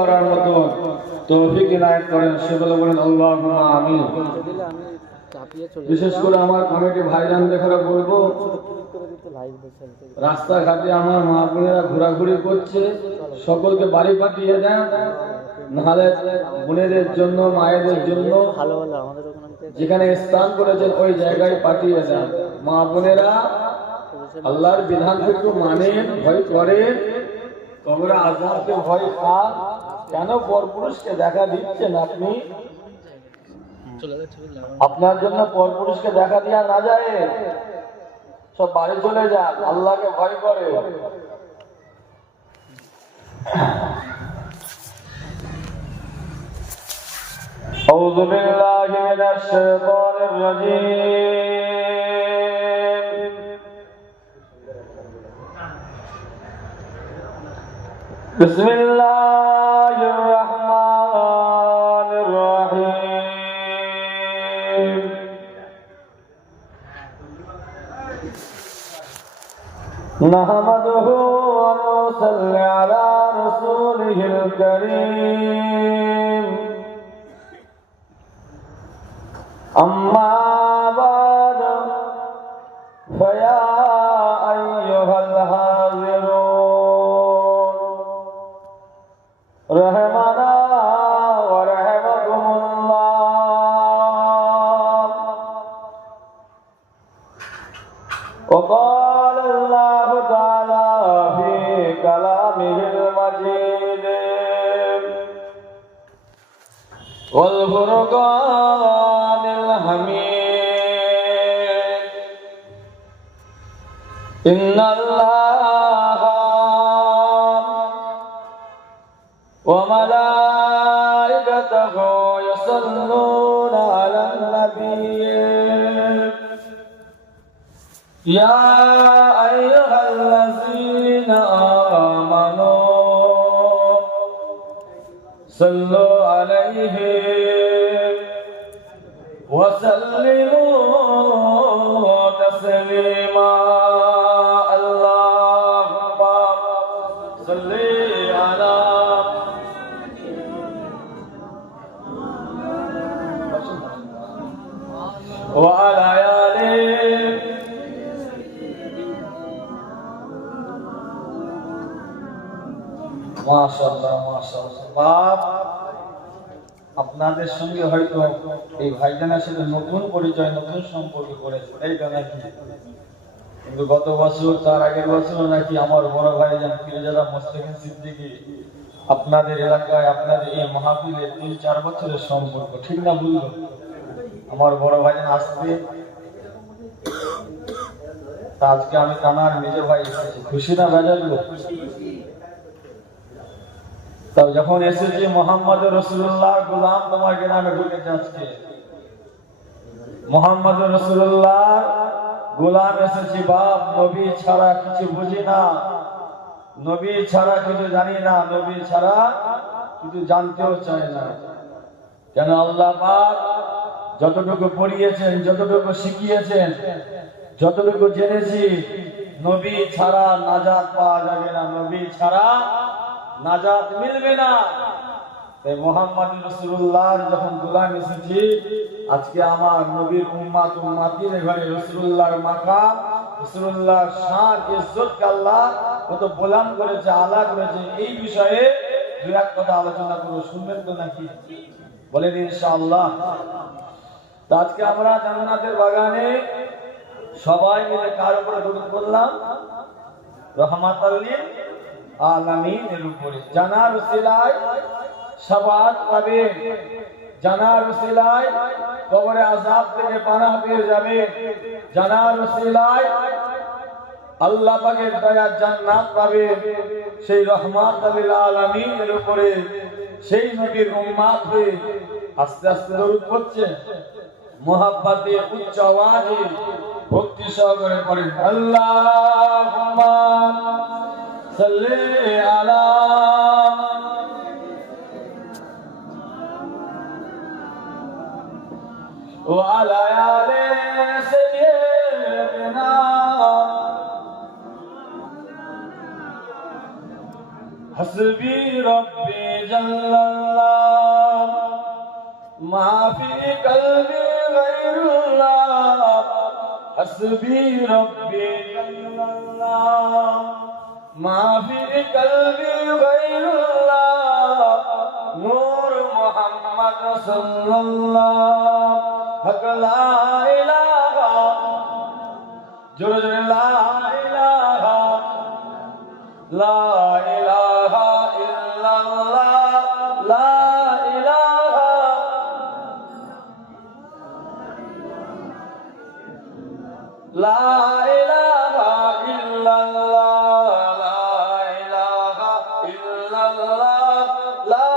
করার মতো তৌফিক ইনায়েত করেন, সেগুলো বলেন আল্লাহুম্মা আমিন। বিশেষ করে আমার কমিটি ভাইজান দেখারা বলবো, রাস্তাঘাটে আমার মা বোনেরা ঘোরাঘুরি করছে, সকলকে বাড়ি পাঠিয়ে দেন, নাহলে বোনেদের জন্য মায়েদের জন্য যেখানে স্থান করেছেন ওই জায়গায় পাঠিয়ে দেন। মা বোনেরা আল্লাহর বিধান একটু মানে, ভয় করে, কবরে আযাবকে ভয় খান। কেন পরপুরুষকে দেখা দিচ্ছেন আপনি? আপনার জন্য পরপুরুষকে দেখা দেওয়া না যায়, সব বাড়ি চলে যান, আল্লাহকে ভয় করে। আউযু বিল্লাহি মিনাশ শাইতানির রাজীম। বিসমিল্লাহির রাহমানির রাহিম। নাহমাদুহু ওয়া নুসাল্লি আলা রাসূলিহিল কারীম। আম্মা বা'দু ফায়া আইয়ুহাল হাযিরুন রাহমানা ওয়া রাহমাকুমুল্লাহ। وقال الله تعالى في كلامه المجيد والفرقان الحميد إن الله وملائكته يصلون على النبي يا أيها الذين آمنوا صلوا عليه وسلموا تسليما اللهم صل على وعلى آله মাশাআল্লাহ মাশাআল্লাহ। আপনাদের সঙ্গে হয়তো এই ভাইজানের সাথে নতুন পরিচয়, নতুন সম্পর্ক করেছে, এইটা নাকি? কিন্তু গত বছর, তার আগের বছর নাকি আমার বড় ভাইজান ফিরোজা মোস্তাকিম সিদ্দিকী আপনাদের এলাকায়, আপনাদের এই মাহফিলে 3-4 বছরের সম্পর্ক, ঠিক না ভুল? আমার বড় ভাইজান আসতে, আজকে আমি তানার নিজের ভাই এসেছি, খুশি না বেজার? তাও যখন এসেছি মুহাম্মদ রাসূলুল্লাহ গোলাম তোমার গ্রামে ঢুকেছে, আজকে মুহাম্মদ রাসূলুল্লাহ গোলাম এসেছি। বাপ, নবী ছাড়া কিছু বুঝি না, নবী ছাড়া কিছু জানি না, নবী ছাড়া কিছু জানতেও চাই না। কেন আল্লাহ পাক যতটুকু পড়িয়েছেন, যতটুকু শিখিয়েছেন, যতটুকু জেনেছি, নবী ছাড়া নাজাত পাওয়া যাবে না, নবী ছাড়া নাজাত মিলবে না। তাই মুহাম্মদ রাসূলুল্লাহর যখন গোলাম এসেছি, আজকে আমার নবীর উম্মত উম্মতির ঘরে রাসূলুল্লাহর মাকাম, রাসূলুল্লাহর শান ইজ্জতকে আল্লাহ কত বুলন্দ করেছে, আলা করেছে। এই বিষয়ে দুই এক কথা আলোচনা করব, শুনবেন তো নাকি? বলেন ইনশাআল্লাহ। তো আজকে আমরা জান্নাতের বাগানে সবাই মিলে কার উপরে দরুদ পড়লাম? রাহমাতাল লিল আলামিনের উপরে। জানার উসিলায় শাফাআত পাবে, জানার উসিলায় কবরে আযাব থেকে পানাহ পেয়ে যাবে, জানার উসিলায় আল্লাহ পাকের দয়া জান্নাত পাবে। সেই রাহমাতাল লিল আলামিনের উপরে সেই নবীর উম্মত হয়ে আস্তে আস্তে দরুদ পড়ছে, মুহাব্বতে উচ্চ আওয়াজে ভক্তি সহকারে পড়েন আল্লাহুম্মা সাল্লি আলা وعلى آل سيدنا حسبي ربي জাল্লাল্লাহ মা ফি কলবি গায়রুল্লাহ হাসবি রব্বি জাল্লাল্লাহ মা ফি কলবি গায়রুল্লাহ নূর মুহাম্মদ সাল্লাল্লাহ হক লা ইলাহা জোরে জোরে লা ইলাহা লা ইলাহা ইল্লাল্লাহ লা ইলাহা লা ইলাহা ইল্লাল্লাহ লা ইলাহা ইল্লাল্লাহ লা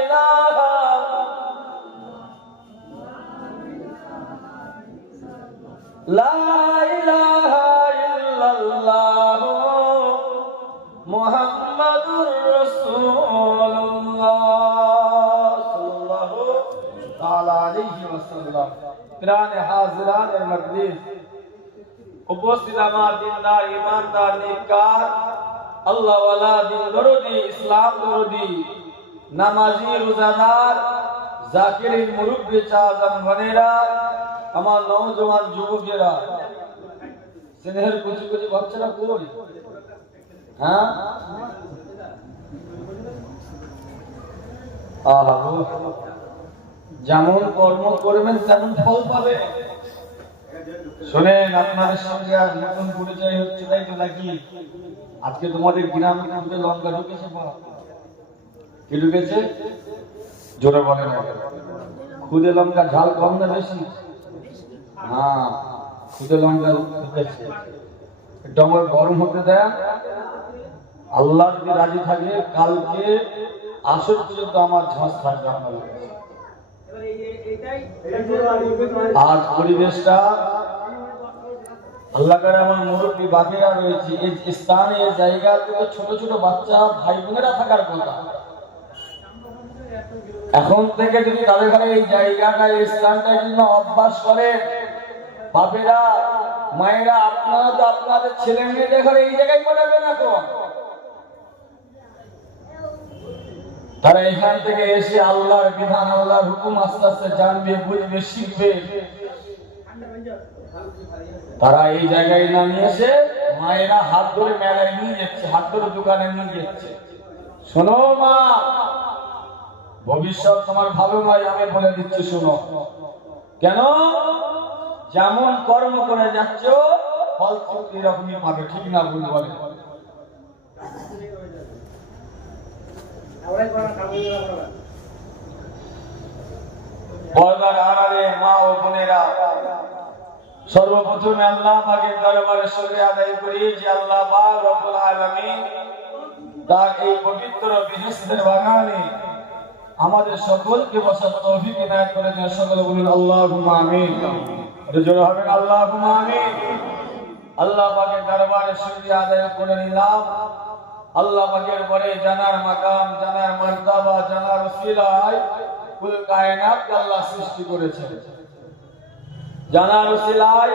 ইলাহা লা ইলাহা ইল্লাল্লাহ মুহাম্মাদুর রাসূলুল্লাহ সাল্লাল্লাহু তাআলা আলাইহি ওয়াসাল্লাম। প্রাণে হাজিরানের মজলিস, উপস্থিত আমার দিনদার ইমানদার নেককার আল্লাহ ওয়ালা দিন দরদি ইসলাম দরদি নামাজি রোজাদার জাকিরিন মুরব্বি চাচা ভাইরা, আমার নওজওয়ান যুবকেরা, স্নেহের কুচি কুচি বাচ্চারা কই? হ্যাঁ, যেমন কর্ম করবেন তেমন ফল পাবে। শোনেন, আপনাদের সঙ্গে আর নতুন পরিচয় হচ্ছে, তাই তো নাকি? আজকে তোমাদের গ্রামে মধ্যে লঙ্কা ঢুকেছে, কি ঢুকেছে? জোরে বলে না, খুদে লঙ্কা ঝাল কম না বেশি? হ্যাঁ, খুদে লঙ্কা ঢুকেছে। একটু আমার গরম হতে দেয়। আল্লাহ যদি রাজি থাকে, কালকে আসর পর্যন্ত আমার ঝাঁস থাকবে। আজ পরিবেশটা আল্লাহ করে আমার মুরব্বী বাকিরা রয়েছে এই স্থানে, এই জায়গাতে ছোট ছোট বাচ্চা ভাই বোনেরা থাকার কথা। এখন থেকে যদি তাদের ঘরে এই জায়গাটা, এই স্থানটা জন্য অভ্যাস করে, বাপেরা মায়েরা, আপনারা তো আপনাদের ছেলে মেয়েদের ঘরে এই জায়গায় পড়াবেন। এখন তারা এখান থেকে এসে আল্লাহর বিধান, আল্লাহর হুকুম আস্তে আস্তে জানবে, বুঝবে, শিখবে। তারা এই জায়গায় না নিয়ে এসে মায়েরা হাত ধরে মেলায় নিয়ে যাচ্ছে, হাত ধরে দোকানে নিয়ে যাচ্ছে। শোনো মা, ভবিষ্যৎ তোমার ভালো নয়, আমি বলে দিচ্ছি শোনো। কেন? যেমন কর্ম করে যাচ্ছ ফল ঠিক এরকমই পাবে, ঠিক না ভুল বলে? পর্দার আড়ালে মা ও বোনেরা, সর্বপ্রথমে আল্লাহ পাকের দরবারে শুকরিয়া আদায় করি যে আল্লাহ পাক রব্বুল আলামিন তার এই পবিত্র বেহেশতের বাগানে আমাদের সকলকে বসার তৌফিক ইনায়াত করেছেন। সকলে বলুন আল্লাহুম্মা আমিন। জোরে হবে আল্লাহুম্মা আমিন। আল্লাহ পাকের দরবারে শুকরিয়া আদায় করে নিলাম। আল্লাহ পাকের পরে জানার মাকাম, জানার মারতাবা, জানার ওসিলায় কুল কায়নাতকে আল্লাহ সৃষ্টি করেছেন। জানার ওসিলায়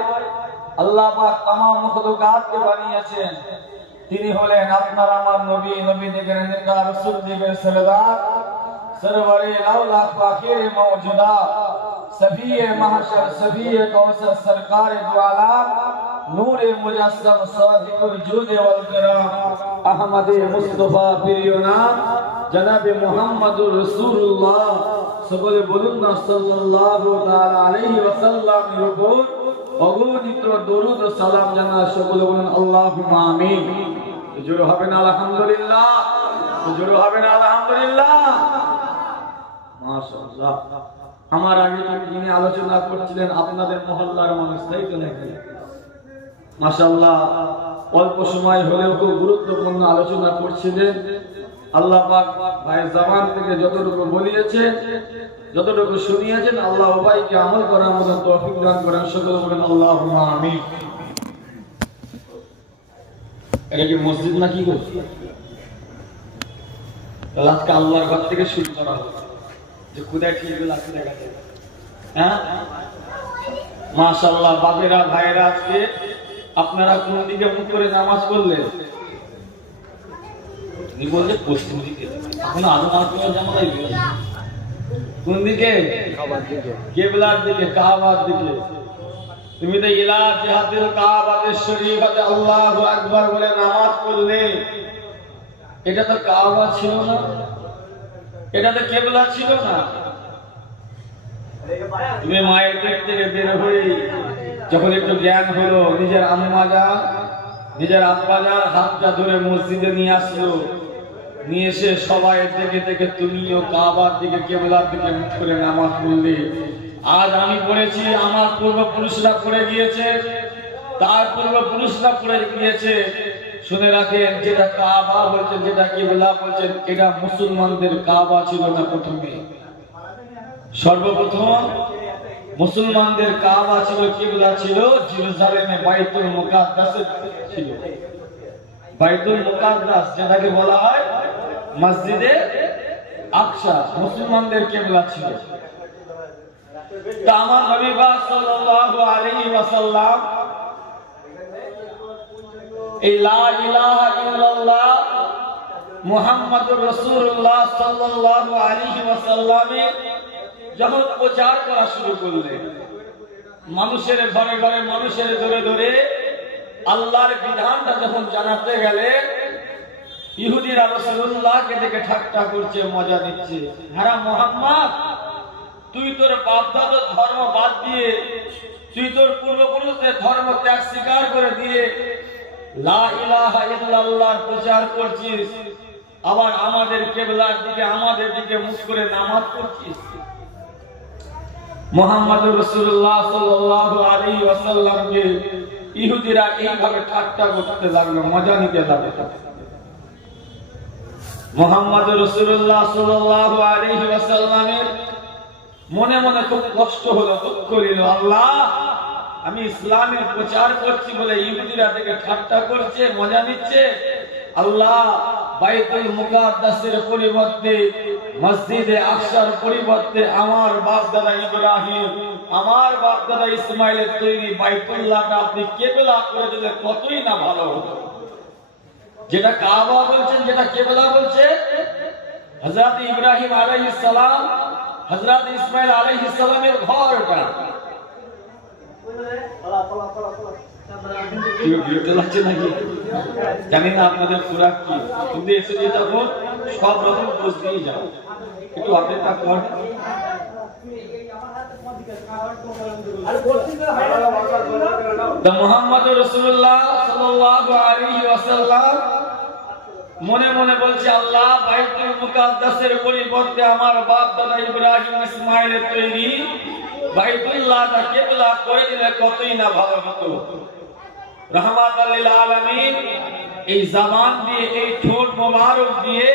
আল্লাহ পাক तमाम মখলুকাতকে বানিয়েছেন। তিনি হলেন আপনার আমার নবী, নবী দিগের নেতা, রাসূল দিগের সরদার, সরওয়ারে লাউলাক ফাখির মওজুদাত, সফিয়ে মাহশর, সফিয়ে কৌসর, সরকার দু আলাম, নূরে মুজাসসাম, সাদিকুল জুদ ওয়াল কিরাম, আহমদে মুস্তাফা প্রিয় নাম জনাবে মুহাম্মদুর রাসূলুল্লাহ। সকলে বলুন না সাল্লাল্লাহু তাআলা আলাইহি ওয়াসাল্লামের উপর অগণিত দরুদ ও সালাম জানা। সকলে বলুন আল্লাহুম্মা আমিন। জোরে হবে না আলহামদুলিল্লাহ? জোরে হবে না আলহামদুলিল্লাহ? মাশাআল্লাহ। আমার আগে যিনি আলোচনা করছিলেন আপনাদের মহল্লার মানুষ, তাই তো নাকি? মাশাআল্লাহ, অল্প সময় হলেও খুব গুরুত্বপূর্ণ আলোচনা করছিলেন। আল্লাহ পাক ভাইয়ের জবান থেকে যতটুকু বলিয়েছেন, যতটুকু শুনিয়েছেন, আল্লাহ উভয়কে আমল করার মতো তৌফিক দান করেন। সকলে বলেন আল্লাহুম্মা আমিন। এটা কি মসজিদ নাকি গো? আজকে আল্লাহর ঘর থেকে শুরু করা হবে যে কোথায় ঠিক লাগছে দেখা যায়। হ্যাঁ, মাশাআল্লাহ। বাবেরা ভাইয়েরা, আজকে আপনারা কোন দিকে মুখ করে নামাজ পড়লেন? উনি বলছে পশ্চিম দিকে। এখন আরো মাত্রা জামাই কোন দিকে? কেবলার দিকে, কাবার দিকে। তুমি তো ইলা জিহাতিল কাবাতিশ শরীফাতে আল্লাহু আকবার বলে নামাজ পড়লে, এটা তো কাবা ছিল না, এটা তো কেবলা ছিল না। তুমি মায়ের পেট থেকে বের হয়ে যখন একটু জ্ঞান হলো, নিজের আম্মা যান নিজের আব্বা যান হাতটা ধরে মসজিদে নিয়ে আসলো, নিয়ে এসে সবাই দেখে দেখে তুমিও কাবার দিকে কেবলার দিকে মুখ করে নামাজ পড়লে। আজ আমি পড়েছি, আমার পূর্বপুরুষরা পড়ে গিয়েছে, তার পূর্বপুরুষরা পড়ে গিয়েছে। শুনে রাখেন, যেটা কাবা বলছেন, যেটা কিবলা বলছেন, এটা মুসলমানদের কাবা ছিল না। প্রথমে সর্বপ্রথম মুসলমানদের কাবা ছিল, কিবলা ছিল জেরুজালেমে বাইতুল মুকাদ্দাসে ছিল। বাইতুল মুকাদ্দাস যেটাকে বলা হয় মসজিদে আকসা, মুসলমানদের কিবলা ছিল। তা আমার নবী পাক সাল্লাল্লাহু আলাইহি ওয়াসাল্লাম এই লা ইলাহা ইল্লাল্লাহ মুহাম্মাদুর রাসূলুল্লাহ সাল্লাল্লাহু আলাইহি ওয়াসাল্লামে যখন প্রচার করা শুরু করলেন, মানুষের ঘরে ঘরে, মানুষের ধরে ধরে আল্লাহর বিধানটা যখন জানাতে গেলেন, ইহুদিরা রাসূলুল্লাহকে দেখে ঠাট্টা করছে, মজা নিচ্ছে। হ্যাঁ মুহাম্মদ, তুই তোর বাপ-দাদার ধর্ম বাদ দিয়ে, তুই তোর পূর্বপুরুষদের ধর্ম ত্যাগ স্বীকার করে দিয়ে লা ইলাহা ইল্লাল্লাহর প্রচার করছিস, আবার আমাদের কিবলার দিকে, আমাদের দিকে মুখ করে নামাজ পড়ছিস। মুহাম্মদুর রাসূলুল্লাহ সাল্লাল্লাহু আলাইহি ওয়াসাল্লামকে ইহুদিরা এইভাবে ঠাট্টা করতে লাগলো, মজা নিতে লাগলো। মুহাম্মদুর রাসূলুল্লাহ সাল্লাল্লাহু আলাইহি ওয়াসাল্লামের মনে মনে খুব কষ্ট হলো, দুঃখ করিল, আল্লাহ, আমি ইসলামের প্রচার করছি বলে ইহুদিরা থেকে ঠাট্টা করছে, মজা নিচ্ছে। আল্লাহ, বাইতুল মুকাদ্দাসের পরিবর্তে, মসজিদে আকসার পরিবর্তে আমার বাপ দাদা ইব্রাহিম, আমার বাপ দাদা ইসমাইলের তৈরি বাইতুল্লাহটা আপনি কিবলা করে দিলে কতই না ভালো হতো। যেটা কাবা বলছেন, যেটা কিবলা বলছে, হযরত ইব্রাহিম আলাইহিস সালাম, হযরত ইসমাইল আলাইহিস সালামের ঘর ওটা। জানি না আপনাদের খোরাক কি, কিন্তু এসে যে তখন সব রকম খোঁজ দিয়ে যাও, একটু অপেক্ষা কর। মুহাম্মদুর রাসূলুল্লাহ সাল্লাল্লাহু আলাইহি ওয়াসাল্লাম মনে মনে বলছে, আল্লাহ, বাইতুল মুকাদ্দাসের পরিবর্তে আমার বাপ দাদা ইব্রাহিম ইসমাইলের তৈরি বাইতুল্লাহটা কিবলা করে দিলে কতই না ভালো হতো। রাহমাতাল লিল আলামিন এই জবান দিয়ে, এই ঠোঁট মোবারক দিয়ে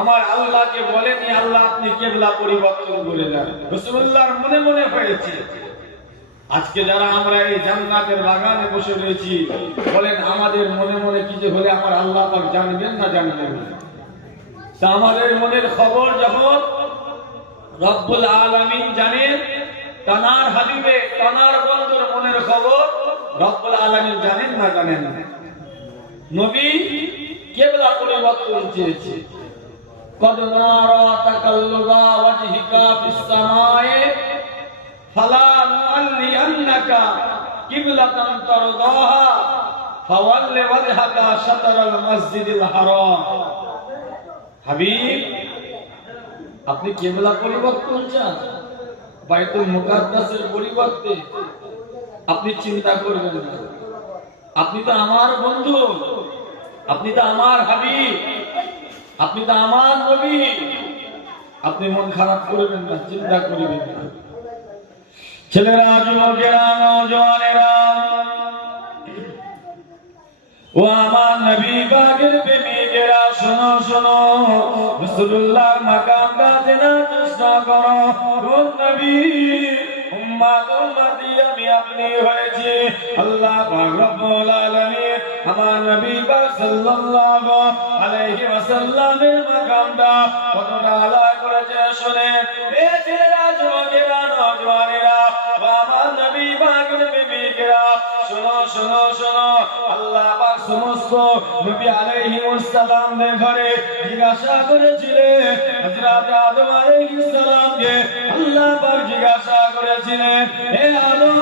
আমার আল্লাহকে বলেন, আল্লাহ আপনি কিবলা পরিবর্তন করে দেন। রাসূলুল্লাহর মনে মনে হয়েছে। আজকে যারা আমরা এই জান্নাতের বাগানে বসে রয়েছি, বলেন আমাদের মনে মনে কিছু হলে আমার আল্লাহ পাক জানবেন না জানবেন না? তা আমাদের মনের খবর যখন রব্বুল আলামিন জানেন, তানার হাবিবে, তানার বন্ধুর মনের খবর রব্বুল আলামিন জানেন না জানেন না? নবী কিবলা পরিবর্তন চেয়েছে। কদ নারা তাকাল্লুবা ওয়াজহিকা ফিস সামায়ে ফালা নুআল্লিয়ান্নাকা কিবলাতান তারদাহা ফাওয়াল্লি ওয়াজহাকা শাতরাল মসজিদিল হারাম। হাবিব, আপনি কিবলা পরিবর্তন চান, বাইতুল মুকাদ্দাসের পরিবর্তে? আপনি চিন্তা করবেন না, আপনি তো আমার বন্ধু, আপনি তো আমার হাবিব, আপনি তো আমার নবী, আপনি মন খারাপ করবেন না, চিন্তা করবেন না। ছেলেরা, যুবকেরা, নওজওয়ানেরা, ও আমার নবী পাকের প্রেমিকেরা, শোনো শোনো, রাসূলুল্লাহর মাকামটা চেনার চেষ্টা করো। কোন নবী উম্মত উম্মতি আমি আপনি হয়েছে। আল্লাহ পাক রব্বুল আলামিন আমার নবী পাক সাল্লাল্লাহু আলাইহি ওয়াসাল্লামের মাকামটা কতটা আলা করেছে শুনে। এ ছেলেরা, যুবকেরা, নওজওয়ানেরা, আমার নবী পাকের প্রেমিকেরা, শোনো শোনো শোনো, আল্লাহ পাক সমস্ত নবী আলাইহিস সালামদের ঘরে জিজ্ঞাসা করেছিলেন। হযরত আদম আলাইহিস সালামকে আল্লাহ পাক জিজ্ঞাসা করেছিলেন, হে আদম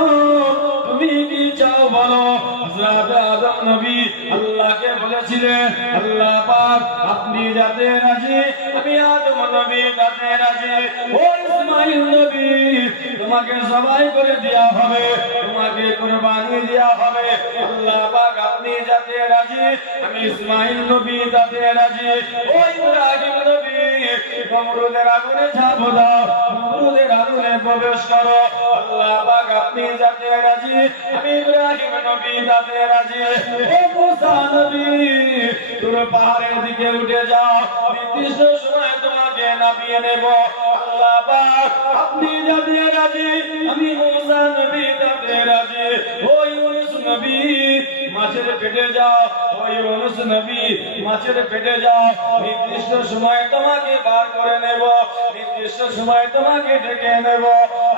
তুমি কি চাও বলো। হযরত আদম নবী আল্লাহকে বলেছিলেন, আল্লাহ পাক আপনি যাতে রাজি আমি আদম নবী তাতে রাজি। ও ইসমাঈল নবী তোমাকে জবাই করে দেয়া হবে, তোমাকে কুরবানি দেয়া হবে। আল্লাহ পাক আপনি যাতে রাজি আমি ইসমাঈল নবী তাতে রাজি। ও ইব্রাহিম নবী নমরুদের আগুনে ঝাঁপ দাও, নমরুদের আগুনে প্রবেশ করো। আল্লাহ পাক আপনি যাতে রাজি আমি ইব্রাহিম নবী তাতে রাজি। ও মুসা নবী তুমি পাহাড়ের দিকে উঠে যাও, নির্দিষ্ট সময় তোমাকে নামিয়ে নেব। আল্লাহ পাক আপনি যাতে রাজি আমি মুসা নবী তাতে রাজি। ও ইউনূস নবী মাছের পেটে যাও, ও ইউনূস নবী মাছের পেটে যাও, নির্দিষ্ট সময় তোমাকে বার করে নেব, নির্দিষ্ট সময় তোমাকে ডেকে নেব।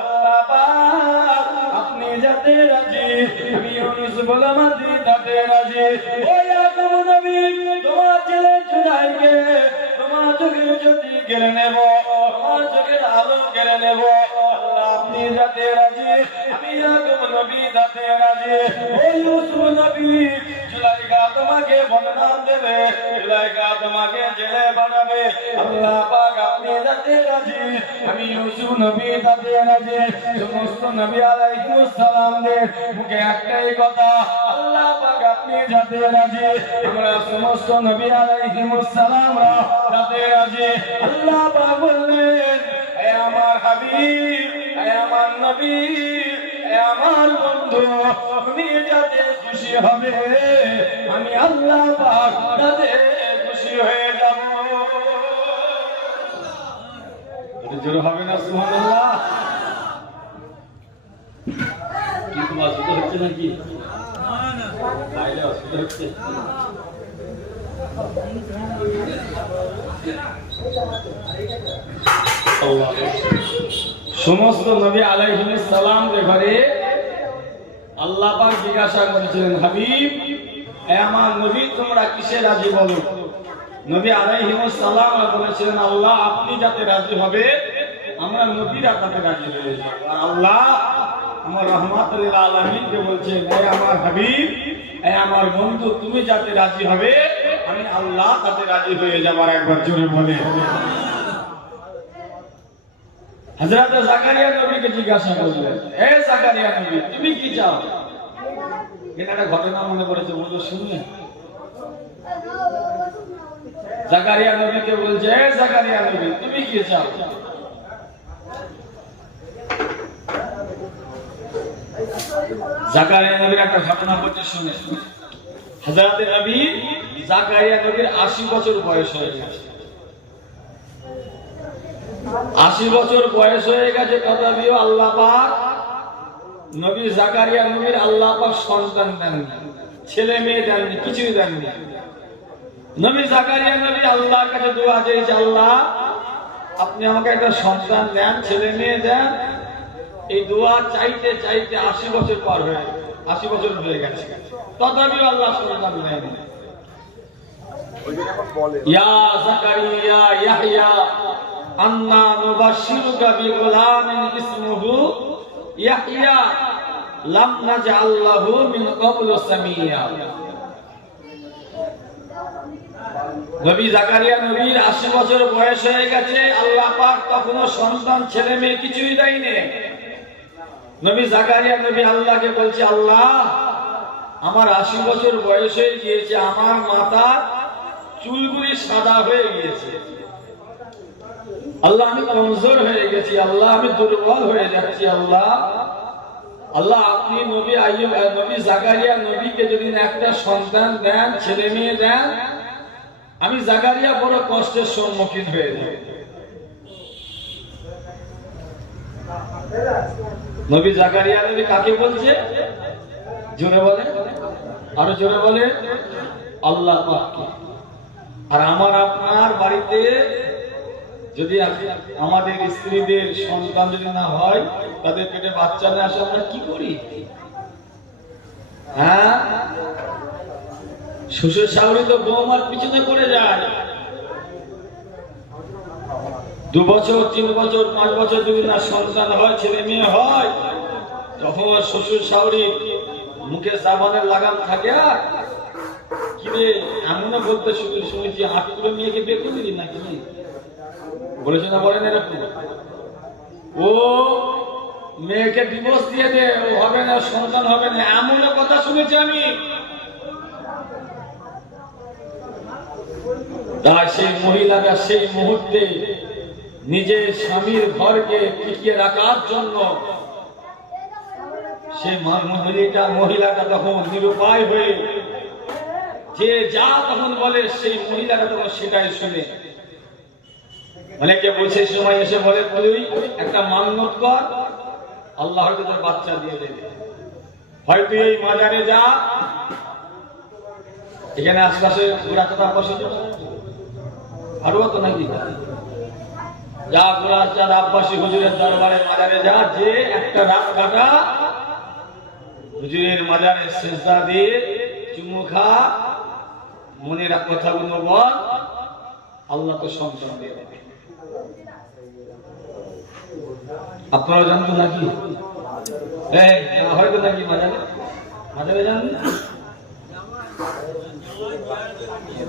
আল্লাহ পাক আপনি যাতে রাজি আমি ইউনূস গোলামাদি তাতে রাজি। ও ইয়াকুব নবী তোমার ছেলে জুদাইকে তোমার চোখের জ্যোতি কেড়ে নেব, তোমার চোখের আলো কেড়ে নেব। আল্লাহ আপনি যাতে রাজি আমি ইয়াকুব নবী তাতে রাজি। ও ইউসুফ নবী জুলাইখা তোমাকে বদনাম দেবে, জুলাইখা তোমাকে জেলে বানাবে। আল্লাহ পাক আপনি যাতে রাজি আমি ইউসুফ নবী তাতে রাজি। সমস্ত নবী আলাইহিস সালামদের মুখে একটাই কথা, আল্লাহ পাক আপনি যাতে রাজি আমরা সমস্ত নবী আলাইহিস সালামরা তাতে রাজি। আল্লাহ পাক বললেন, হে আমার হাবিব, হে আমার নবী, হে আমার বন্ধু তুমি যাতে খুশি হবে আমি আল্লাহ পাক তাতে খুশি হয়ে যাব। এটা জোরে হবে না সুবহানাল্লাহ? কি তোমার অসুবিধা হচ্ছে নাকি? বাইরে অসুবিধা হচ্ছে? সমস্ত নবী আলাইহিস সালামদের ঘরে আল্লাহ পাক জিজ্ঞাসা করেছিলেন, হাবিব হে আমার নবী তোমরা কিসে রাজি বলো। নবী আলাইহিস সালাম বলেছিলেন, আল্লাহ আপনি যাতে রাজি হবে আমরা নবীরা তাতে রাজি হয়ে যাব। আর আল্লাহ আমার রহমাতুল লিল আলামিনকে বলছেন, হে আমার হাবিব, হে আমার বন্ধু তুমি যাতে রাজি হবে আমি আল্লাহ তাতে রাজি হয়ে যাব। আর একবার জোরে বলে। হযরত জাকারিয়া নবীকে জিজ্ঞাসা করলেন, হে জাকারিয়া নবী তুমি কি চাও। এটা একটা ঘটনা মনে পড়েছে, বলতো শুনলেন? জাকারিয়া নবীকে বলছে, হে জাকারিয়া নবী তুমি কি চাও। জাকারিয়া নবীর একটা ঘটনা বলতে শুনে। হযরত নবী জাকারিয়া নবীর 80 বছর বয়স হয়ে গেছে। 80 বছর বয়স হয়ে গেছে, তথাপিও আল্লাহ পাক নবী জাকারিয়া নবীর আল্লাহ পাক সন্তান দেননি, ছেলে মেয়ে দেননি, কিছুই দেননি। নবী জাকারিয়া নবী আল্লাহর কাছে দোয়া চেয়েছে, আল্লাহ আপনি আমাকে একটা সন্তান দেন, ছেলে মেয়ে দেন। এই দোয়া চাইতে চাইতে 80 বছর পার হয়ে 80 বছর হয়ে গেছে, তথাপিও আল্লাহ সন্তান দেননি। ইয়া জাকারিয়া ইয়াহইয়া আন্না নুবাশশিরুকা বিগুলামিন ইসমুহু ইয়াহইয়া লাম নাজআল লাহু মিন ক্বাবলু সামিয়্যা। নবী জাকারিয়া নবীর 80 বছর বয়স হয়ে গেছে, আল্লাহ পাক তখনো সন্তান ছেলে মেয়ে কিছুই দেয়নি। নবী জাকারিয়া নবী আল্লাহকে বলছে, আল্লাহ আমার 80 বছর বয়স হয়ে গিয়েছে, আমার মাথা চুলগুলি সাদা হয়ে গিয়েছে, আল্লাহ আমি কমজোর হয়ে গেছি, আল্লাহ আমি দুর্বল হয়ে যাচ্ছি। আল্লাহ আল্লাহ আপনি নবী আইয়ুব নবী জাকারিয়া নবীকে যদি একটা সন্তান দেন, ছেলে মেয়ে দেন, আমি জাকারিয়া বড় কষ্টের সম্মুখীন হয়ে যাব। নবী জাকারিয়া নবী কাকে বলছে? জোরে বলে, আরো জোরে বলে, আল্লাহ পাককে। আর আমার আপনার বাড়িতে যদি আমাদের স্ত্রীদের সন্তান যদি না হয়, তাদের পেটে বাচ্চা না আসে, আমরা কি করি? হ্যাঁ, শ্বশুর শাশুড়ি তো বৌমার পিছনে পড়ে যায়। 2 বছর 3 বছর 5 বছর যদি না সন্তান হয়, ছেলে মেয়ে হয়, তখন শ্বশুর শাশুড়ি মুখে সাবানের লাগাম থাকে। আর কি রে, এমনও বলতে শুনেছি 8 কিলো মেয়েকে বিয়ে করে দিলি নাকি, বলেছে না বলেন এরকম? ও মেয়েকে ডিভোর্স দিয়ে দে, ও হবে না, সন্তান হবে না, এমনও কথা শুনেছি আমি। তাই সেই মহিলারা সেই মুহূর্তে নিজের স্বামীর ঘরকে টিকিয়ে রাখার জন্য সেই মহিলাটা তখন নিরুপায় হয়ে যে যা তখন বলে, সেই মহিলাটা তখন সেটাই শুনে। অনেকে বলছে সময় এসে বলে, তুই একটা মান্যত কর, আল্লাহ হয়তো তোর বাচ্চা দিয়ে দেবে। হয়তো এই মাজারে যা, এখানে আশপাশে পুরাতন বসে আরো তো নাকি যা গোলাচাঁদ আব্বাসী হুজুরের দরবারে মাজারে যা, যে একটা রাত কাটা হুজুরের মাজারে সিজদা দিয়ে চুমু খা, মনের কথাগুলো বল, আল্লাহ তো সন্তান দিয়ে দেবে। আপনারা জানতো নাকি? হয়তো নাকি মাজারে মাজারে যান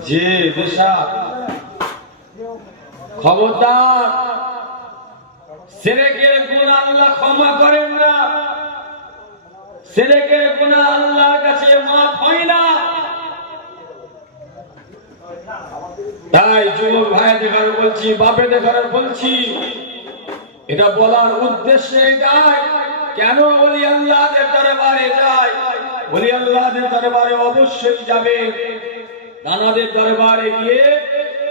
যে দেশা, খবরদার, শিরকের গুনাহ আল্লাহ ক্ষমা করেন না, শিরকের গুনাহ আল্লাহর কাছে মাফ হয় না। তাই যুবক ভাইদের ঘরে বলছি, বাপেদের ঘরে বলছি, এটা বলার উদ্দেশ্য এটাই, কেন ওলি আল্লাহদের দরবারে যায়? ওলি আল্লাহদের দরবারে অবশ্যই যাবে, তানাদের দরবারে গিয়ে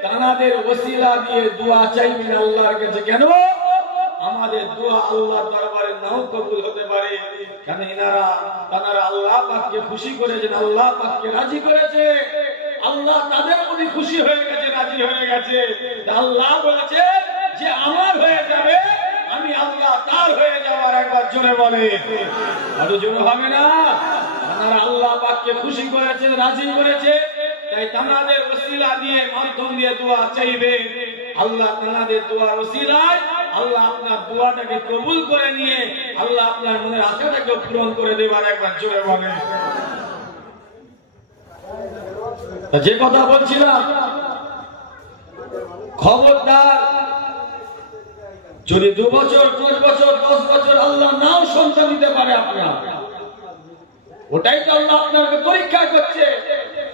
তানাদের ওসিলা দিয়ে দোয়া চাইবেন আল্লাহর কাছে। কেন? আমাদের দোয়া আল্লাহর দরবারে নাও কবুল হতে পারে। কেন? তানারা আল্লাহ পাককে খুশি করেছেন, আল্লাহ পাককে রাজি করেছে, আল্লাহ তাদের প্রতি খুশি হয়ে গেছে, রাজি হয়ে গেছে। আল্লাহ বলেছে যে আমার হয়ে যাবে, আমি আল্লাহ তার হয়ে যাওয়ার। একবার জোরে বলে, আরো জোরে হবে না? তারা আল্লাহ পাককে খুশি করেছে, রাজি করেছে, তাই তানাদের ওসিলা দিয়ে, মাধ্যম দিয়ে দোয়া চাইবে। আল্লাহ তানাদের দোয়ার ওসিলায় আল্লাহ আপনার দোয়াটাকে কবুল করে নিয়ে আল্লাহ আপনার মনের আশাটাকে পূরণ করে দেবার। একবার জোরে বলে। যে কথা বলছিলাম, খবরদার, যদি 2 বছর 5 বছর 10 বছর আল্লাহ নাও সন্তান দিতে পারে আপনার, ওটাই তো আল্লাহ আপনাকে পরীক্ষা করছে।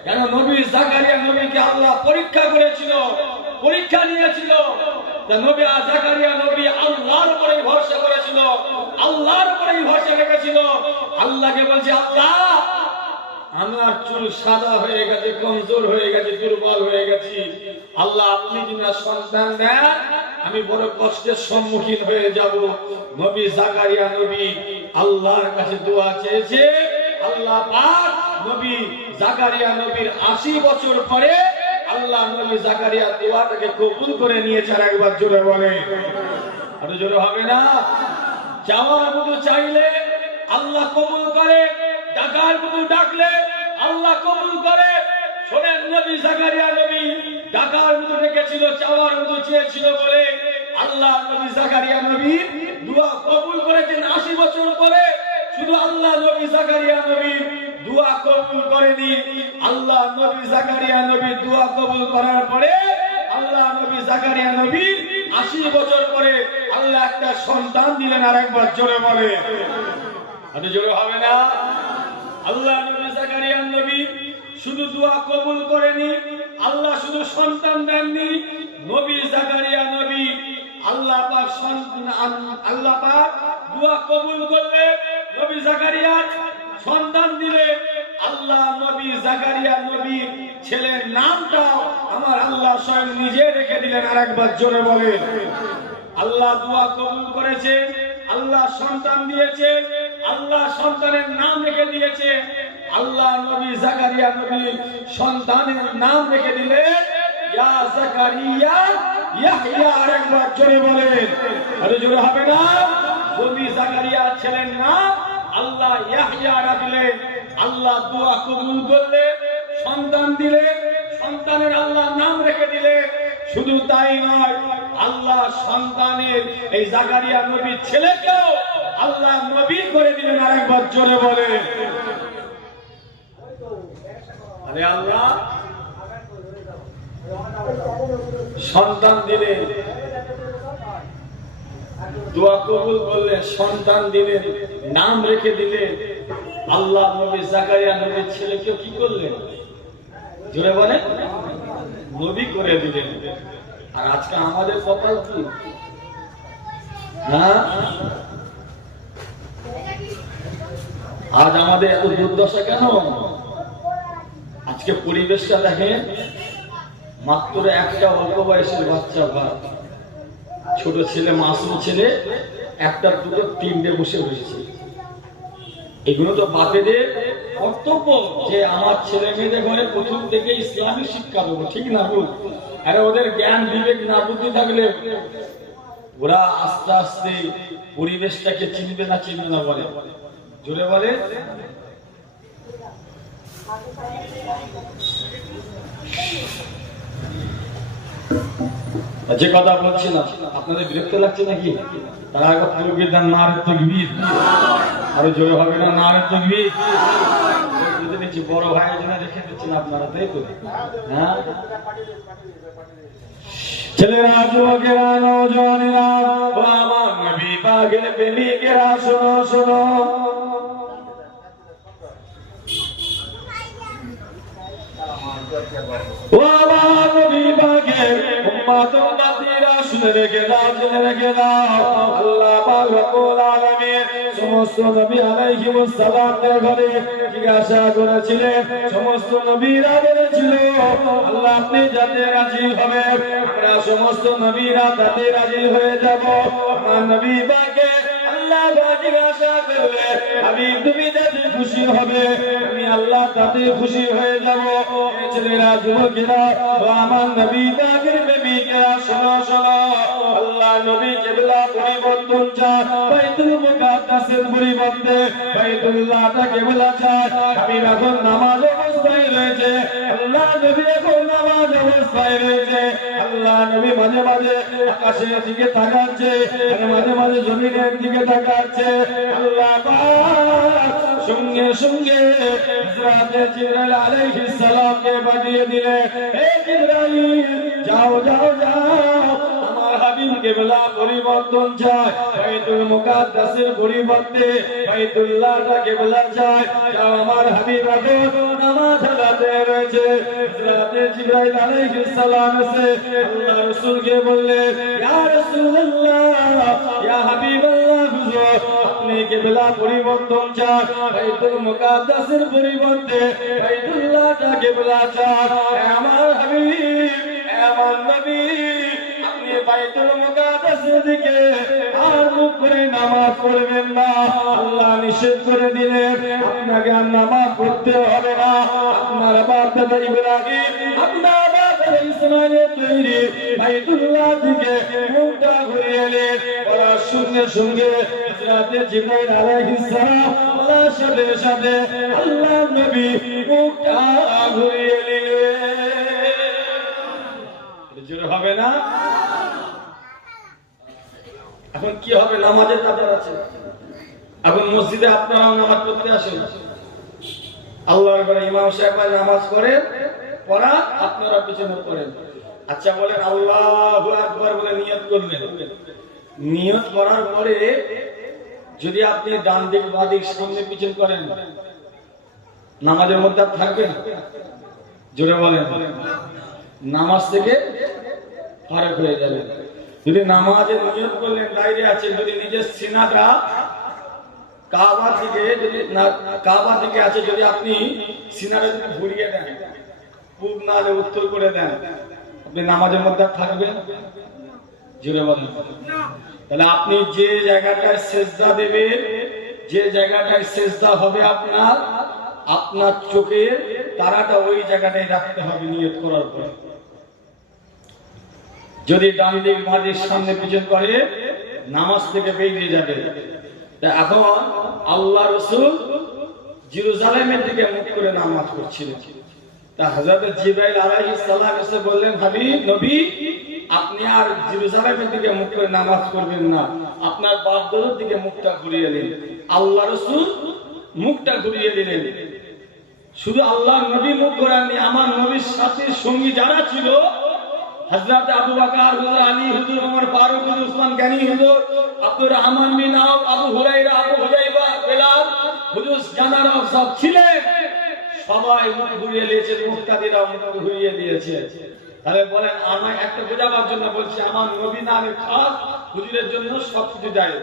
কেন? নবী জাকারিয়া নবীকে আল্লাহ পরীক্ষা করেছিল, পরীক্ষা নিয়েছিল। নবী জাকারিয়া নবী আল্লাহর উপরে ভরসা করেছিল, আল্লাহর উপরে ভরসা রেখেছিল। আল্লাহকে বলছে, আল্লাহ আমার চুল সাদা হয়ে গেছে, কমজোর হয়ে গেছে, দুর্বল হয়ে গেছি, আল্লাহ আপনি যদি সন্তান দেন আমি বড় কষ্টের সম্মুখীন হয়ে যাব। নবী জাকারিয়া নবী আল্লাহর কাছে দোয়া চেয়েছে, আল্লাহ পাক নবী জাকারিয়া নবীর 80 বছর পরে আল্লাহ নবী জাকারিয়া দোয়াটাকে কবুল করে নিয়েছে। আর একবার জোরে বলে, আরো জোরে হবে না? চাওয়ার মতো চাইলে আল্লাহ কবুল করে, ডাকার মতো ডাকলে আল্লাহ কবুল করে। শোনেন, নবী জাকারিয়া নবী ডাকার মতো ডেকেছিল, চাওয়ার মতো চেয়েছিল বলে আল্লাহ নবী জাকারিয়া নবী দোয়া কবুল করেছেন 80 বছর পরে। শুধু আল্লাহ নবী জাকারিয়া নবী দোয়া কবুল করেনি, আল্লাহ নবী জাকারিয়া নবী দোয়া কবুল করার পরে আল্লাহ নবী জাকারিয়া নবী 80 বছর পরে আল্লাহ একটা সন্তান দিলেন। আর একবার জোরে বলে, আরে জোরে হবে না? আল্লাহ নবী জাকারিয়া নবী শুধু দোয়া কবুল করেনি, আল্লাহ শুধু সন্তান দেননি। নবী জাকারিয়া নবী আল্লাহ পাক আল্লাহ পাক দোয়া কবুল করলে নবী জাকারিয়া সন্তান দিলে। আল্লাহ নবী জাকারিয়া নবী ছেলের নামটা আমার আল্লাহ স্বয়ং নিজে রেখে দিলেন। আর একবার জোরে বলে, আল্লাহ দোয়া কবুল করেছে, আল্লাহ সন্তান দিয়েছে, আল্লাহ সন্তানের নাম রেখে দিয়েছে। আল্লাহ নবী জাকারিয়া নবী সন্তানের নাম রেখে দিলেন ইয়া জাকারিয়া ইয়াহইয়া। আর একবার জোরে বলেন, আরে জোরে হবে না? নবী জাকারিয়া ছেলের নাম আল্লাহ ইয়াহইয়া রাখলেন। আল্লাহ দোয়া কবুল করলে, সন্তান দিলে, সন্তানের আল্লাহ নাম রেখে দিলে। শুধু তাই নয়, আল্লাহ সন্তানের এই জাকারিয়া নবীর ছেলেকেও আল্লাহ নবী করে দিলেন। আরেকবার জোরে বলে, আরে আল্লাহ সন্তান দিলেন, দোয়া কবুল করলেন, সন্তান দিলেন, নাম রেখে দিলেন। আল্লাহ নবী জাকারিয়া নবীর ছেলেকেও কি করলেন? জোরে বলে, নবী করে দিলেন। আর আজকে আমাদের কপাল কি? হ্যাঁ, আজ আমাদের এত দুর্দশা কেন? আজকে পরিবেশটা দেখেন, মাত্র একটা অল্প বয়সের বাচ্চা বা ছোট ছেলে, মাসুম ছেলে, একটা দুটো তিনটে বসে রয়েছে। এগুলো তো বাপেদের কর্তব্য যে আমার ছেলে মেয়েদের ঘরে প্রথম থেকে ইসলামিক শিক্ষা দেবো, ঠিক না? আরে ওদের জ্ঞান বিবেক না বুদ্ধি থাকলে ওরা আস্তে আস্তে পরিবেশটাকে চিনবে না, চিনবে না বলে। জোরে বলে, যে কথা বলছি না, আপনাদের বিরক্ত লাগছে নাকি? তার আগে তাকবীর দেন, নারে তাকবীর। আরো জোরে হবে না, নারে তাকবীর। বুঝে নিচ্ছি বড় ভাইয়ের জন্য রেখে দিচ্ছেন আপনারা, তাই তো? হ্যাঁ, ছেলেরা, যুবকেরা, নওজওয়ানেরা, ও আমার নবী পাকের প্রেমিকেরা, শোনো শোনো। ও আমার নবী পাকের উম্মত উম্মতিরা, শুনে রেখে দাও, শুনে রেখে দাও। আল্লাহ পাক রব্বুল আলামিন সমস্ত নবী আলাইহিমুস সালামের ঘরে জিজ্ঞাসা করেছিলেন, সমস্ত নবীরা বলেছিল, আল্লাহ আপনি যাতে রাজি হবেন, আমরা সমস্ত নবীরা তাতে রাজি হয়ে যাব। আমার নবী পাকে আল্লাহ জিজ্ঞাসা করবে, হাবিব তুমি যাতে খুশি হবে, আমি আল্লাহ তাতে খুশি হয়ে যাব। ছেলেরা, যুবকেরা, আমার নবী পাকের প্রেমিকেরা, শোনো শোনো। আল্লাহ নবী কিবলা পরিবর্তন চায়, বাইতুল মুকাদ্দাসের পরিবর্তে বাইতুল্লাহটা কিবলা চায়। আমি এখন নামাজ অবস্থায় রয়েছে, আল্লাহ নবী এখন নামাজ অবস্থায় রয়েছে। আল্লাহ নবী মাঝে মাঝে আকাশের দিকে তাকাচ্ছে, মাঝে মাঝে জমিনের দিকে তাকাচ্ছে। আল্লাহ পাক সঙ্গে সঙ্গে হযরত জিবরাইল আলাইহিস সালামকে পাঠিয়ে দিলেন, হে জিবরাইল, যাও যাও যাও, আমার হাবিব কিবলা পরিবর্তন চায়, বাইতুল মুকাদ্দাসের পরিবর্তে বাইতুল্লাহটা কিবলা চায়। যাও, আমার হাবিব এখন নামাজ আদাতে রয়েছে। হযরত জিবরাইল আলাইহিস সালাম এসে আল্লাহ রাসূলকে বললেন, ইয়া রাসূলুল্লাহ, ইয়া হাবিবাল্লাহ, হুজুর আপনি কিবলা পরিবর্তন চান, বাইতুল মুকাদ্দাসের পরিবর্তে বাইতুল্লাহটা কিবলা চান। আমার হাবিব, আমার নবী, আপনি বাইতুল মুকাদ্দাসের দিকে আর মুখ করে নামাজ পড়বেন না। আল্লাহ নিষেধ করে দিলেন, আপনাকে আর নামাজ পড়তে হবে না। আপনার বাপ দাদা ইব্রাহিম, আপনার বাপ দাদা ইসমাইলের তৈরি বাইতুল্লাহ দিকে মুখটা ঘুরিয়ে এলেন। ওরা সঙ্গে সঙ্গে হযরত জিবরাইল আলাইহিস সালাম বলার সাথে সাথে আল্লাহ নবী মুখটা ঘুরিয়ে নিলেন। জোরে হবে না? এখন কি হবে? নামাজের ব্যাপার আছে। এখন মসজিদে আপনারা নামাজ পড়তে আসেন, আল্লাহর ঘরে ইমাম সাহেব নামাজ পড়েন, পড়া আপনারা পিছনে পড়েন। আচ্ছা বলেন, আল্লাহু আকবার বলে নিয়ত করলেন। নিয়ত করার পরে যদি আপনি ডান দিক বাঁ দিক সামনে পিছন করেন, নামাজের মধ্যে থাকবেন? জোরে বলেন, নামাজ থেকে ফারাক হয়ে যাবে। যদি নামাজের নিয়ত করলেন বাইরে আছে, যদি নিজের সিনাটা কাবার দিকে, যদি না কাবার দিকে আছে, যদি আপনি সিনাটা যদি ঘুরিয়ে দেন, পূব না হলে উত্তর করে দেন, আপনি নামাজের মধ্যে থাকবেন? জোরে বলেন। তাহলে আপনি যে জায়গাটায় সেজদা দেবেন, যে জায়গাটায় সেজদা হবে আপনার, আপনার চোখের তারাটা ওই জায়গাটায় রাখতে হবে নিয়ত করার পর। যদি ডান দিক বাঁ দিক সামনে পিছন করে, নামাজ থেকে বেরিয়ে যাবে। এখন আল্লাহ রাসূল জেরুজালেমের দিকে মুখ করে নামাজ পড়ছিলেন। তা হযরত জিবরাইল আলাইহিস সালাম এসে বললেন, হাবিব নবী, আপনি আর জেরুজালেমের দিকে মুখ করে নামাজ পড়বেন না, আপনার বাগদত্তের দিকে মুখটা ঘুরিয়ে দিন। আল্লাহ রাসূল মুখটা ঘুরিয়ে দিলেন। শুধু আল্লাহ নবী মুখ ঘোরাননি, আমার নবীর সাথে সঙ্গী যারা ছিল, হযরত আবু বকর, হুজুর আলী, হুজুর ওমর ফারুক, হুজুর উসমান গনি, হুজুর আব্দুর রহমান বিন আউফ, আবু হুরায়রা, আবু হুযায়ফা, বেলাল, হুজুর জানারা সব ছিলেন, সবাই মুখ ঘুরিয়ে দিয়েছে, মুক্তাদিরা মুখ ঘুরিয়ে দিয়েছে। তাহলে বলেন, আমার একটা বোঝাবার জন্য বলছি, আমার নবী নামে খাস, হুজুরের জন্য সবকিছু যায়,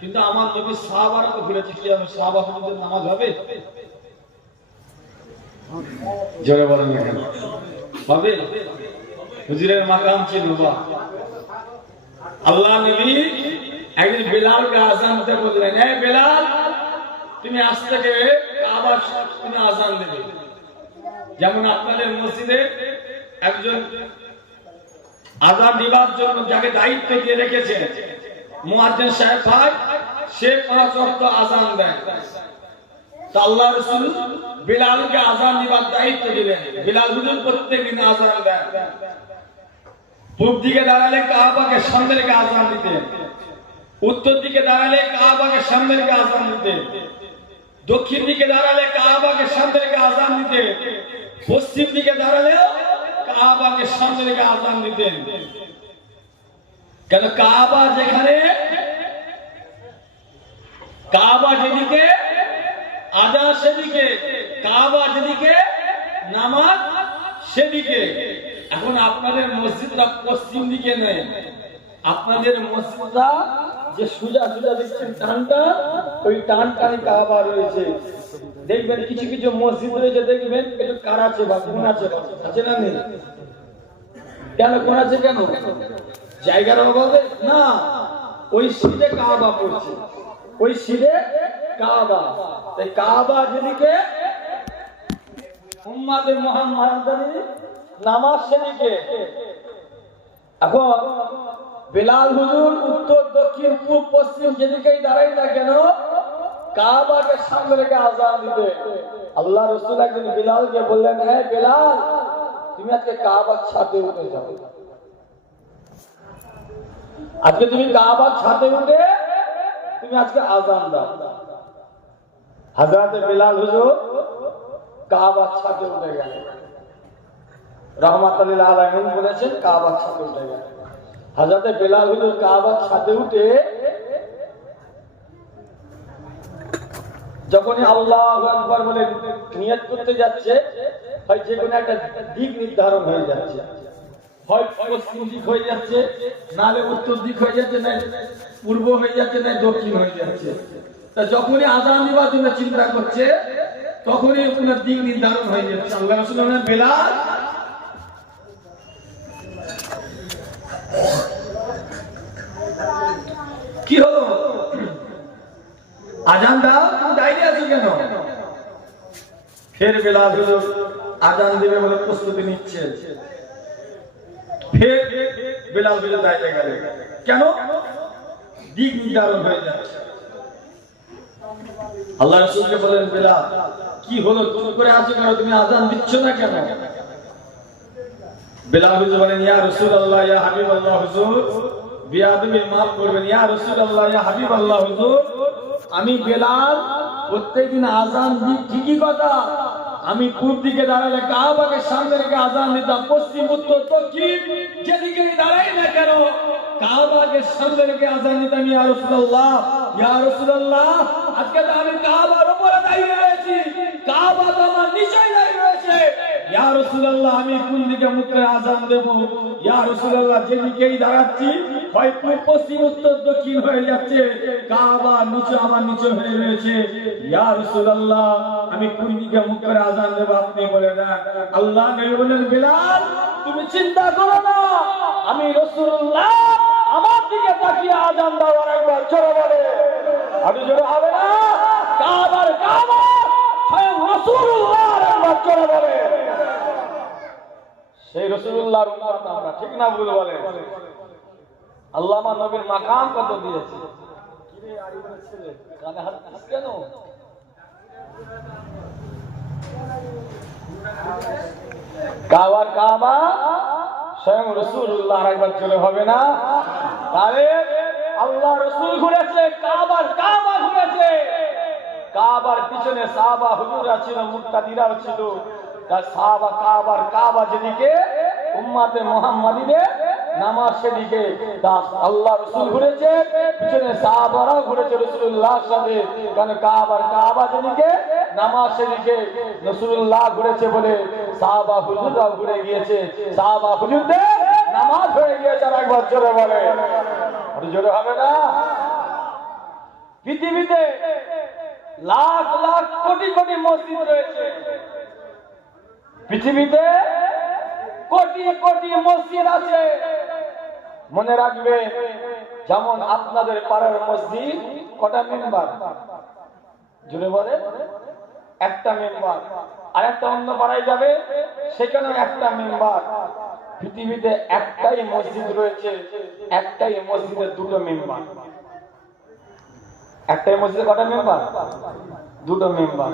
কিন্তু আমার নবী সাহাবারা তো ঘুরেছে, কি আমি সাহাবা হুজুরের নামাজ হবে? জোরে বলেন না কেন হবে? হুজুরের মাকাম ছিল বা আল্লাহ নবী একদিন বেলালকে আযান দিতে বললেন, এই বেলাল, তুমি আজ থেকে কাবার তুমি আযান দেবে। যেমন আপনাদের মসজিদে একজন আযান দিবার জন্য যাকে দায়িত্ব দিয়ে রেখেছে মুয়াজ্জিন সাহেব ভাই, সে 5 ওয়াক্ত আযান দেয়। তা আল্লাহ রাসূল বেলালকে আযান দিবার দায়িত্ব দিলেন। বেলাল হুজুর প্রত্যেকদিন আযান দেন। পূর্ব দিকে দাঁড়ালে কাবাকে সামনে রেখে আযান দিতেন, উত্তর দিকে দাঁড়ালে কাবাকে সামনে রেখে আযান দিতেন, দক্ষিণ দিকে দাঁড়ালে কাবাকে সামনে রেখে আযান দিতেন, পশ্চিম দিকে দাঁড়ালেও কাবাকে সামনে রেখে আযান দিতেন। কেন? কাবা যেখানে, কাবা যেদিকে আযান সেদিকে, কাবা যেদিকে নামাজ সেদিকে। এখন আপনাদের মসজিদটা পশ্চিম দিকে নেই, আপনাদের মসজিদটা যে সোজা সোজা দেখছেন টানটা, ওই টানটানি কাবা রয়েছে। দেখবেন কিছু কিছু মসজিদ রয়েছে, দেখবেন একটু কার আছে বা কোন আছে, আছে না নেই? কেন কোন আছে? কেন? জায়গার অভাবে না, ওই সিধে কাবা পড়ছে, ওই সিধে কাবা। তাই কাবা যেদিকে উম্মতে মুহাম্মাদানি নামাজ সেদিকে। এখন বেলাল হুজুর উত্তর দক্ষিণ পূর্ব পশ্চিম যেদিকেই দাঁড়াই না কেন, কাবাকে সামনে রেখে আযান দিবে। আল্লাহ রাসূল একদিন বেলালকে বললেন, হে বেলাল, তুমি আজকে কাবার ছাদে উঠে যাও, আজকে তুমি কাবার ছাদে উঠে তুমি আজকে আযান দাও। হযরত বেলাল হুজুর কাবার ছাদে উঠে গেলেন। রাহমাতুল আলামিন বলেছেন কাবার ছাদে উঠে গেলেন। হযরত বেলাল হুজুর কাবার ছাদে উঠে যখনই আল্লাহু আকবার বলে নিয়ত করতে যাচ্ছে, হয় যে কোনো একটা দিক নির্ধারণ হয়ে যাচ্ছে, হয় পশ্চিম দিক হয়ে যাচ্ছে, নালে উত্তর দিক হয়ে যাচ্ছে, না পূর্ব হয়ে যাচ্ছে, না দক্ষিণ হয়ে যাচ্ছে। তা যখনই আযান দিবার জন্য চিন্তা করছে, তখনই ওনার দিক নির্ধারণ হয়ে যাচ্ছে। আল্লাহ রাসূল বলেন, বেলাল, কি হলো? আযান দাও, দাঁড়িয়ে আছো কেন? ফের বেলাল হুজুর আযান দিবে বলে প্রস্তুতি নিচ্ছে। ফের বেলাল হুজুর দাঁড়িয়ে গেলেন। কেন? দিক নির্ধারণ হয়ে যাচ্ছে। আল্লাহ রাসূলকে বলেন, বেলাল, কি হলো? তুমি করে আছো কেন? তুমি আযান দিচ্ছ না কেন? বেলাল হুজুর বলেন, ইয়া রাসূলুল্লাহ, ইয়া হাবিবাল্লাহ হুজুর, বিয়াদবি মাফ করবেন, ইয়া রাসূলুল্লাহ, ইয়া হাবিবাল্লাহ হুজুর, আমি বেলাল প্রত্যেকদিন আযান দিই, ঠিকই কথা। আমি পূর্ব দিকে দাঁড়ালে কাবাকে সামনে রেখে আযান দিতাম, পশ্চিম উত্তর দক্ষিণ যেদিকে দাঁড়াই না কেন কাবাকে সামনে রেখে আযান দিতাম। ইয়া রাসূলুল্লাহ, ইয়া রাসূলুল্লাহ, আজকে তো আমি কাবার উপরে দাঁড়িয়ে রয়েছি, কাবা তো আমার নিচেই দাঁড়িয়ে রয়েছে। ইয়া রাসূলুল্লাহ, আমি কোন দিকে মুখ করে আযান দেব? ইয়া রাসূলুল্লাহ, যেদিকেই দাঁড়াচ্ছি হয় পূর্ব পশ্চিম উত্তর দক্ষিণ হয়ে যাচ্ছে, কাবা নিচে আমার নিচে হয়ে রয়েছে। ইয়া রাসূলুল্লাহ, আমি কোন দিকে মুখ করে আযান দেব? আপনি বলে দেন। আল্লাহ নবী বলেন, বেলাল, তুমি চিন্তা করো না, আমি রাসূলুল্লাহ, আমার দিকে তাকিয়ে আযান দাও। আর একবার জোরে বলে, আরো জোরে হবে না? কাবার কাবা স্বয়ং রাসূলুল্লাহ, আর একবার জোরে বলে। সেই রাসূলুল্লাহর উম্মত আমরা, ঠিক না ভুল বলে? আল্লাহ আমার নবীর মাকাম কত দিয়েছে। কিরে আরিফের ছেলে, কানে হাত দিস কেন? কাবার কাবা স্বয়ং রাসূলুল্লাহ একবার চলে হবে না? তাহলে আল্লাহ রাসূল ঘুরেছে, কাবার কাবা ঘুরেছে, কাবার পিছনে সাহাবা হুজুররা ছিল, মুক্তাদিরাও ছিল। তার সাহাবা কাবার কাবা যেদিকে, উম্মতে মুহাম্মাদীদের নামাজ সেদিকে। আল্লাহ রাসূল ঘুরেছে, পিছনে সাহাবারাও ঘুরেছে রাসূলুল্লাহর সাথে। কারণ কাবার কাবা যেদিকে, নামাজ সেদিকে। রাসূলুল্লাহ ঘুরেছে বলে সাহাবা হুজুররাও ঘুরে গিয়েছে, সাহাবা হুজুরদের নামাজ হয়ে গিয়েছে। আর একবার জোরে বলে, জোরে হবে না? পৃথিবীতে লাখ লাখ কোটি কোটি মসজিদ রয়েছে, পৃথিবীতে কোটি কোটি মসজিদ আছে। মনে রাখবে, যেমন আপনাদের পাড়ার মসজিদ কটা মেম্বার? জুড়ে বলে, একটা মেম্বার। আর একটা অন্য পাড়ায় যাবে, সেখানেও একটা মেম্বার। পৃথিবীতে একটাই মসজিদ রয়েছে, একটাই মসজিদের দুটো মেম্বার। একটাই মসজিদে কটা মেম্বার? দুটো মেম্বার।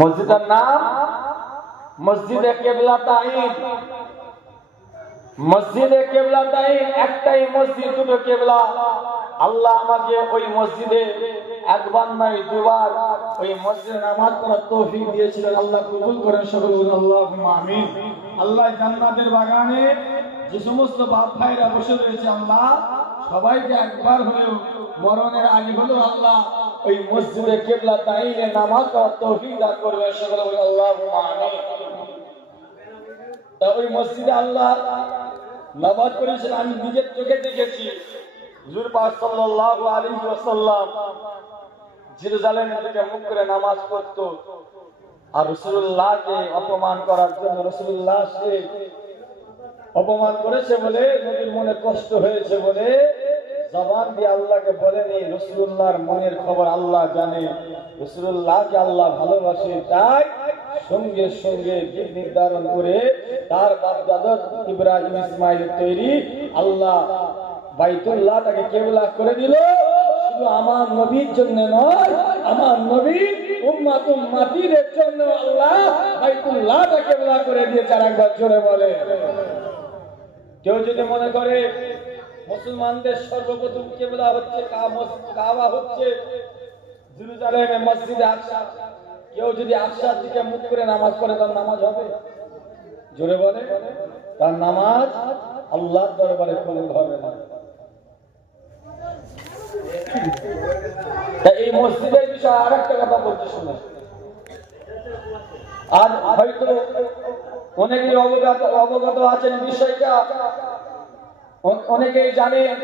মসজিদের নাম মসজিদে কিবলাতাইন। মসজিদে কিবলাতাইন, একটাই মসজিদ, দুটো কিবলা। আল্লাহ আমাকে ওই মসজিদে একবার নয় দুবার ওই মসজিদে নামাজ পড়ার তৌফিক দিয়েছিলেন। আল্লাহ কবুল করেন, সকলে বলুন আল্লাহুম্মা আমিন। আল্লাহ জান্নাতের বাগানে যে সমস্ত বাপ ভাইরা বসে রয়েছে, আল্লাহ সবাইকে একবার হলেও মরণের আগে হলেও আল্লাহ ওই মসজিদে কিবলাতাইনে নামাজ পড়ার তৌফিক দান করবেন, সকলে বলুন আল্লাহুম্মা আমিন। তা ওই মসজিদে আল্লাহ নামাজ পড়েছেন, আমি নিজের চোখে দেখেছি। হুজুর পাক সাল্লাল্লাহু আলাইহি ওয়াসাল্লাম জেরুজালেম থেকে মুখ করে নামাজ পড়তো। আর রাসূলুল্লাহকে অপমান করার জন্য রাসূলুল্লাহকে অপমান করেছে বলে, নবীর মনে কষ্ট হয়েছে বলে জবান দিয়ে আল্লাহকে বলেনি। রাসূলুল্লাহর মনের খবর আল্লাহ জানে, রাসূলুল্লাহকে আল্লাহ ভালোবাসে। তাই সঙ্গে সঙ্গে দিক নির্ধারণ করে তার বাপদাদা ইব্রাহিম ইসমাইলের তৈরি আল্লাহ বাইতুল্লাহটাকে কিবলা করে দিল। শুধু আমার নবীর জন্য নয়, আমার নবীর উম্মত উম্মতিদের জন্য আল্লাহ বাইতুল্লাহটাকে কিবলা করে দিয়েছে। আর একবার জোরে বলে। কেউ যদি মনে করে মুসলমানদের সর্বপ্রথম কিবলা হচ্ছে কাবা, হচ্ছে জেরুজালেমে মসজিদে আকসা, কেউ যদি আকসার দিকে মুখ করে নামাজ পড়ে, তার নামাজ হবে? জোরে বলে, তার নামাজ আল্লাহর দরবারে কবুল হবে না। এই মসজিদের বিষয়ে আরেকটা কথা বলতে শুনে, আর হয়তো অনেকেই অবগত আছেন বিষয়টা, অনেকেই জানেন।